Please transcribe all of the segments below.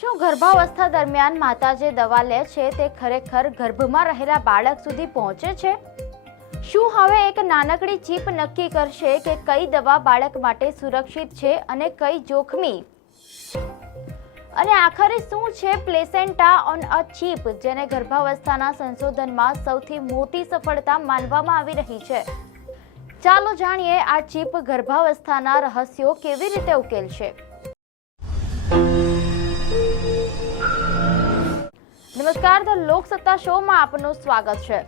શું ગર્ભાવસ્થા દરમિયાન માતા જે દવા લે છે તે ખરેખર ગર્ભમાં રહેલા બાળક સુધી પહોંચે છે? શું હવે એક નાનકડી ચીપ નક્કી કરશે કે કઈ દવા બાળક માટે સુરક્ષિત છે અને કઈ જોખમી? અને આખરે શું છે પ્લેસેન્ટા ઓન અ ચીપ, જેને ગર્ભાવસ્થાના સંશોધનમાં સૌથી મોટી સફળતા માનવામાં આવી રહી છે? ચાલો જાણીએ આ ચીપ ગર્ભાવસ્થાના રહસ્યો કેવી રીતે ઉકેલશે. નમસ્કાર, ધ લોકસત્તા શોમાં આપનું સ્વાગત છે.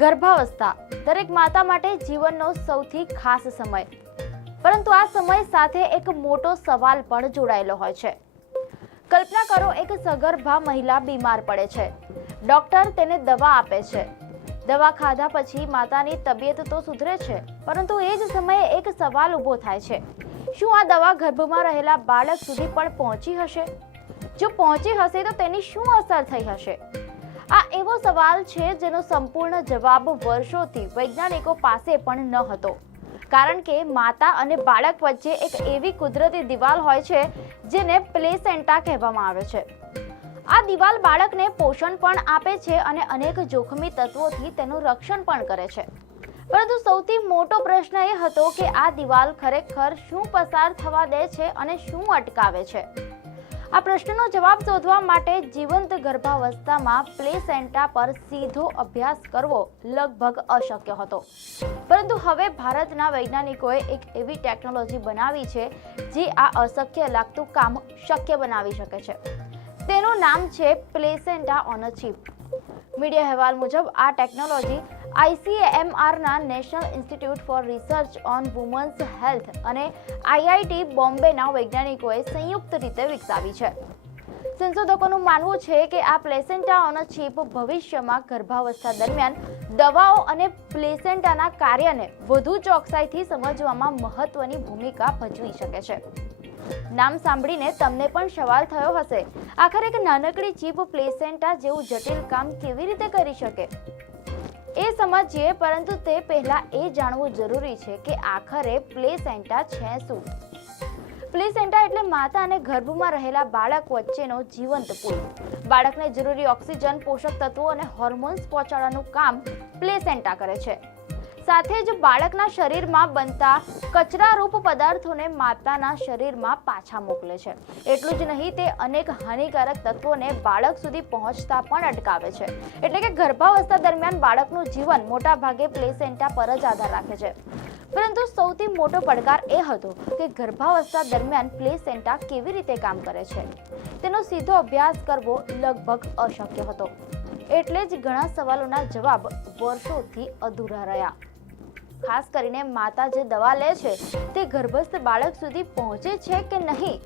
ગર્ભાવસ્થા દરેક માતા માટે જીવનનો સૌથી ખાસ સમય, પરંતુ આ સમય સાથે એક મોટો સવાલ પણ જોડાયેલો હોય છે. કલ્પના કરો, એક સગર્ભા મહિલા બીમાર પડે છે. ડોક્ટર તેને દવા આપે છે. દવા ખાધા પછી માતાની તબિયત તો સુધરે છે, પરંતુ એ જ સમયે એક સવાલ ઊભો થાય છે. શું આ દવા ગર્ભમાં રહેલા બાળક સુધી પણ પહોંચી હશે? જો પહોંચી હશે તો તેની શું અસર થઈ હશે? આ એવો સવાલ છે જેનો સંપૂર્ણ જવાબ વર્ષોથી વૈજ્ઞાનિકો પાસે પણ ન હતો, કારણ કે માતા અને બાળક વચ્ચે એક એવી કુદરતી દિવાલ હોય છે જેને પ્લેસેન્ટા કહેવામાં આવે છે. આ દિવાલ બાળકને પોષણ પણ આપે છે અને અનેક જોખમી તત્વોથી તેનું રક્ષણ પણ કરે છે. પરંતુ સૌથી મોટો પ્રશ્ન એ હતો કે આ દિવાલ ખરેખર શું પસાર થવા દે છે અને શું અટકાવે છે? આ પ્રશ્નનો જવાબ શોધવા માટે જીવંત ગર્ભાવસ્થામાં પ્લેસેન્ટા પર સીધો અભ્યાસ કરવો લગભગ અશક્ય હતો. પરંતુ હવે ભારતના વૈજ્ઞાનિકોએ એક એવી ટેકનોલોજી બનાવી છે જે આ અશક્ય લાગતું કામ શક્ય બનાવી શકે છે. તેનું નામ છે placenta on a chip. Media અહેવાલ મુજબ આ ટેકનોલોજી ICMRના national institute for research on women's health અને IIT બોમ્બેના વૈજ્ઞાનિકોએ સંયુક્ત રીતે વિકસાવી છે. સંશોધકોનું માનવું છે કે આ પ્લેસેન્ટા ઓન અ ચીપ ભવિષ્યમાં ગર્ભાવસ્થા દરમિયાન દવાઓ અને પ્લેસેન્ટાના કાર્યને વધુ ચોકસાઈથી સમજવામાં મહત્વની ભૂમિકા ભજવી શકે છે. નામ સાંભળીને તમને પણ સવાલ થયો હશે, આખરે એક નાનકડી ચીપ પ્લેસેન્ટા જેવું જટિલ કામ કેવી રીતે કરી શકે? એ સમજીએ, પરંતુ તે પહેલા એ જાણવું જરૂરી છે કે આખરે પ્લેસેન્ટા છે શું. પ્લેસેન્ટા એટલે માતા અને ગર્ભમાં રહેલા બાળક વચ્ચેનો જીવંત પુલ. બાળકને જરૂરી ઓક્સિજન, પોષક તત્વો અને હોર્મોન્સ પહોંચાડવાનું કામ પ્લેસેન્ટા કરે છે. સાથે જ બાળકના શરીરમાં બનતા કચરારૂપ પદાર્થોને માતાના શરીરમાં પાછા મોકલે છે. એટલું જ નહીં, તે અનેક હાનિકારક તત્વોને બાળક સુધી પહોંચતા પણ અટકાવે છે. એટલે કે ગર્ભાવસ્થા દરમિયાન બાળકનું જીવન મોટા ભાગે પ્લેસેન્ટા પર જ આધાર રાખે છે. પરંતુ સૌથી મોટો પડકાર એ હતો કે ગર્ભાવસ્થા દરમિયાન પ્લેસેન્ટા કેવી રીતે કામ કરે છે. તેનો સીધો અભ્યાસ કરવો લગભગ અશક્ય હતો. એટલે જ ઘણા સવાલોના જવાબ વર્ષોથી અધૂરા રહ્યા. ખાસ કરીને માતા જે દવા લે છે તે ગર્ભસ્થ બાળક સુધી પહોંચે છે કે નહીં?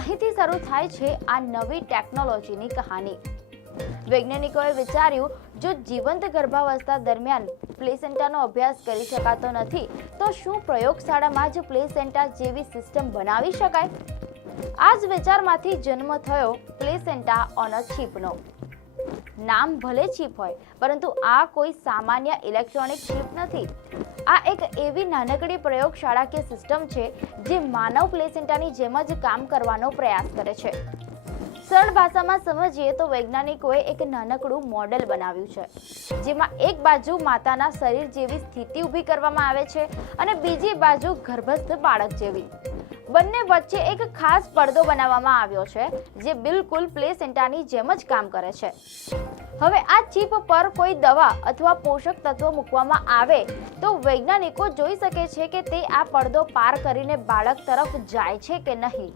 અહીંથી શરૂ થાય છે આ નવી ટેકનોલોજીની કહાની. વૈજ્ઞાનિકોએ વિચાર્યું, જો જીવંત ગર્ભાવસ્થા દરમિયાન પ્લેસેન્ટાનો અભ્યાસ કરી શકાતો નથી, તો શું પ્રયોગશાળામાં જ પ્લેસેન્ટા જેવી સિસ્ટમ બનાવી શકાય? આ જ વિચારમાંથી જન્મ થયો પ્લેસેન્ટા ઓન અ ચીપનો. નામ ભલે ચીપ હોય, પરંતુ આ કોઈ સામાન્ય ઇલેક્ટ્રોનિક ચીપ નથી. આ એક એવી નાનકડી પ્રયોગશાળાકીય સિસ્ટમ છે જે માનવ પ્લેસેન્ટાની જેમ જ કામ કરવાનો પ્રયાસ કરે છે. સરળ ભાષામાં સમજીએ તો વૈજ્ઞાનિકોએ એક નાનકડું મોડેલ બનાવ્યું છે, જેમાં એક બાજુ માતાના શરીર જેવી સ્થિતિ ઊભી કરવામાં આવે છે અને બીજી બાજુ ગર્ભસ્થ બાળક જેવી. બંને વચ્ચે એક ખાસ પડદો બનાવવામાં આવ્યો છે જે બિલકુલ પ્લેસેન્ટાની જેમ જ કામ કરે છે. હવે આ ચીપ પર કોઈ દવા અથવા પોષક તત્વો મૂકવામાં આવે તો વૈજ્ઞાનિકો જોઈ શકે છે કે તે આ પડદો પાર કરીને બાળક તરફ જાય છે કે નહીં,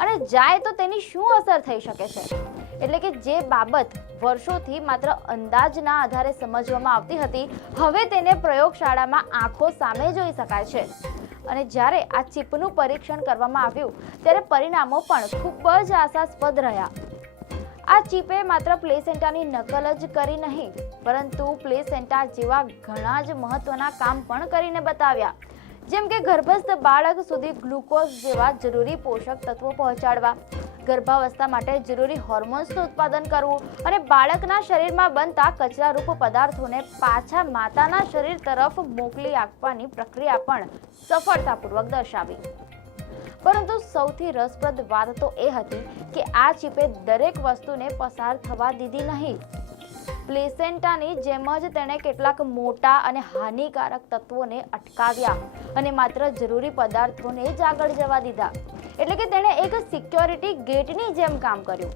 અને જાય તો તેની શું અસર થઈ શકે છે. એટલે કે જે બાબત વર્ષોથી માત્ર અંદાજના આધારે સમજવામાં આવતી હતી, હવે તેને પ્રયોગશાળામાં આંખો સામે જોઈ શકાય છે. અને જ્યારે આ ચીપનું પરીક્ષણ કરવામાં આવ્યું ત્યારે પરિણામો પણ ખૂબ જ આશાસ્પદ રહ્યા. આ ચીપે માત્ર પ્લેસેન્ટાની નકલ જ કરી નહીં, પરંતુ પ્લેસેન્ટા જેવા ઘણા જ મહત્વના કામ પણ કરીને બતાવ્યા. જેમ કે ગર્ભસ્થ બાળક સુધી ગ્લુકોઝ જેવા જરૂરી પોષક તત્વો પહોંચાડવા, ગર્ભાવસ્થા માટે જરૂરી હોર્મોન્સનું ઉત્પાદન કરવું અને બાળકના શરીરમાં બનતા કચરારૂપ પદાર્થોને પાછા માતાના શરીર તરફ મોકલી આપવાની પ્રક્રિયા પણ સફળતાપૂર્વક દર્શાવી. પરંતુ સૌથી રસપ્રદ વાત તો એ હતી કે આ ચીપે દરેક વસ્તુને પસાર થવા દીધી નહીં. પ્લેસેન્ટાની જેમ જ તેણે કેટલાક મોટા અને હાનિકારક તત્વોને અટકાવ્યા અને માત્ર જરૂરી પદાર્થોને જ આગળ જવા દીધા. એટલે કે તેણે એક સિક્યોરિટી ગેટની જેમ કામ કર્યું.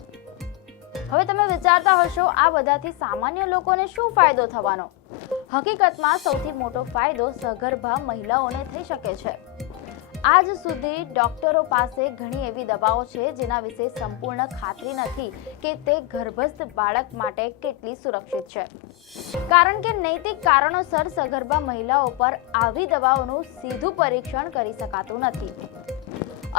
હવે તમે વિચારતા હશો, આ બધાથી સામાન્ય લોકોને શું ફાયદો થવાનો? હકીકતમાં સૌથી મોટો ફાયદો સગર્ભા મહિલાઓને થઈ શકે છે. આજ સુધી ડોક્ટરો પાસે ઘણી એવી દવાઓ છે જેના વિશે સંપૂર્ણ ખાતરી નથી કે તે ગર્ભસ્થ બાળક માટે કેટલી સુરક્ષિત છે. કારણ કે નૈતિક કારણોસર સગર્ભા મહિલાઓ પર આવી દવાઓનું સીધું પરીક્ષણ કરી શકાતું નથી.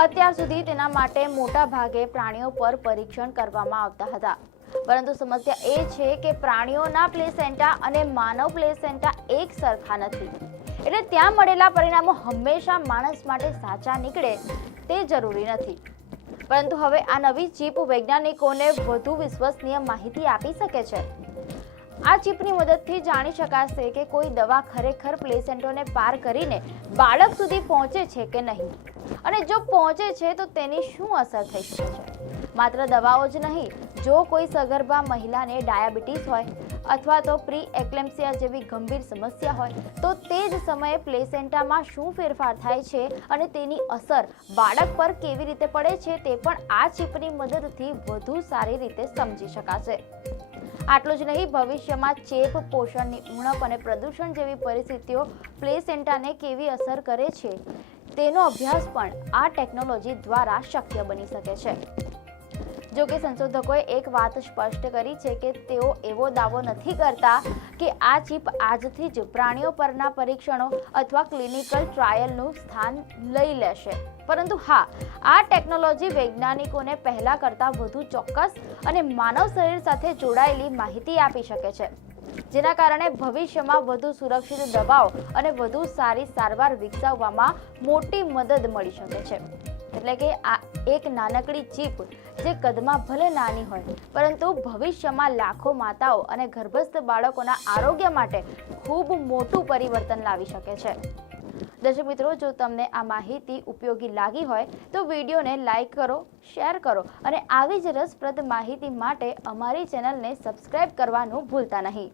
અત્યાર સુધી તેના માટે મોટા ભાગે પ્રાણીઓ પર પરીક્ષણ કરવામાં આવતા હતા. પરંતુ સમસ્યા એ છે કે પ્રાણીઓના પ્લેસેન્ટા અને માનવ પ્લેસેન્ટા એક સરખા નથી. એટલે ત્યાં મળેલા પરિણામો હંમેશા માણસ માટે સાચા નીકળે તે જરૂરી નથી. પરંતુ હવે આ નવી ચીપ વૈજ્ઞાનિકોને વધુ વિશ્વસનીય માહિતી આપી શકે છે. આ ચીપની મદદથી જાણી શકાશે કે કોઈ દવા ખરેખર પ્લેસેન્ટોને પાર કરીને બાળક સુધી પહોંચે છે કે નહીં, અને જો પહોંચે છે તો તેની શું અસર થઈ શકે છે. માત્ર દવાઓ જ નહીં, જો કોઈ સગર્ભા મહિલાને ડાયાબિટીસ હોય અથવા તો પ્રી એક્લેમ્સિયા જેવી ગંભીર સમસ્યા હોય તો તે જ સમયે પ્લેસેન્ટામાં શું ફેરફાર થાય છે અને તેની અસર બાળક પર કેવી રીતે પડે છે તે પણ આ ચીપની મદદથી વધુ સારી રીતે સમજી શકાશે. આટલું જ નહીં, ભવિષ્યમાં ચેપ, પોષણની ઉણપ અને પ્રદૂષણ જેવી પરિસ્થિતિઓ પ્લેસેન્ટાને કેવી અસર કરે છે તેનો અભ્યાસ પણ આ ટેકનોલોજી દ્વારા શક્ય બની શકે છે. જો કે સંશોધકોએ એક વાત સ્પષ્ટ કરી છે કે તેઓ એવો દાવો નથી કરતા કે આ ચીપ આજથી જ પ્રાણીઓ પરના પરીક્ષણો અથવા ક્લિનિકલ ટ્રાયલનું સ્થાન લઈ લેશે. પરંતુ હા, આ ટેકનોલોજી વૈજ્ઞાનિકોને પહેલા કરતાં વધુ ચોક્કસ અને માનવ શરીર સાથે જોડાયેલી માહિતી આપી શકે છે, જેના કારણે ભવિષ્યમાં વધુ સુરક્ષિત દવાઓ અને વધુ સારી સારવાર વિકસાવવામાં મોટી મદદ મળી શકે છે. એટલે કે આ એક નાનકડી ચીપ જે કદમાં ભલે નાની હોય પરંતુ ભવિષ્યમાં લાખો માતાઓ અને ગર્ભસ્થ બાળકોના આરોગ્ય માટે ખૂબ મોટું પરિવર્તન લાવી શકે છે. દર્શક મિત્રો, જો તમને આ માહિતી ઉપયોગી લાગી હોય તો વિડીયોને લાઈક કરો, શેર કરો અને આવી જ રસપ્રદ માહિતી માટે અમારી ચેનલને સબસ્ક્રાઇબ કરવાનું ભૂલતા નહીં.